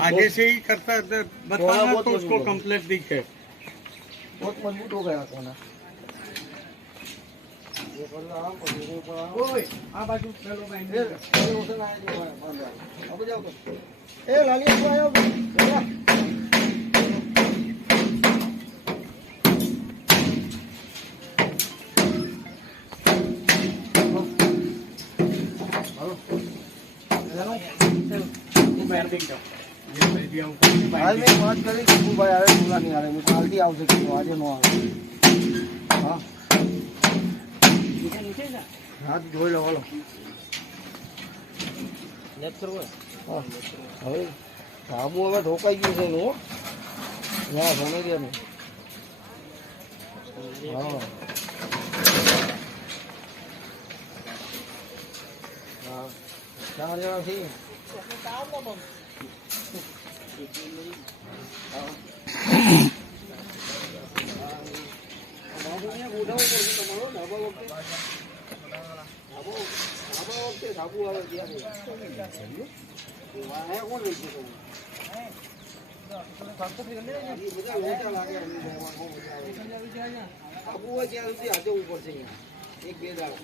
आगे से ही करता बताना तो उसको कंप्लेंट दिखे। बहुत मजबूत हो गया कोना। ये पर आराम पर ये पर आराम। ओए आ बाजू चलो भाई ये उसे ना जो बंद है अब जाओ तो ए लाली को आयो बेटा आज मैं बात करी कि भाई आ रहे पूरा नहीं आ रहे मैं जल्दी आओ से कि आज नो आओ हां नीचे ना हाथ धोई लो लो લેફ્ટ કરવો હા હવે સાબુ હવે ઢોકાઈ ગયું છે નો ના ભણે ગયા ને હા હા ચાર જણા છે કામ નો બમ સાબુ આવે ત્યાં સુધી હાજર ઉપર છે એક બે દાડા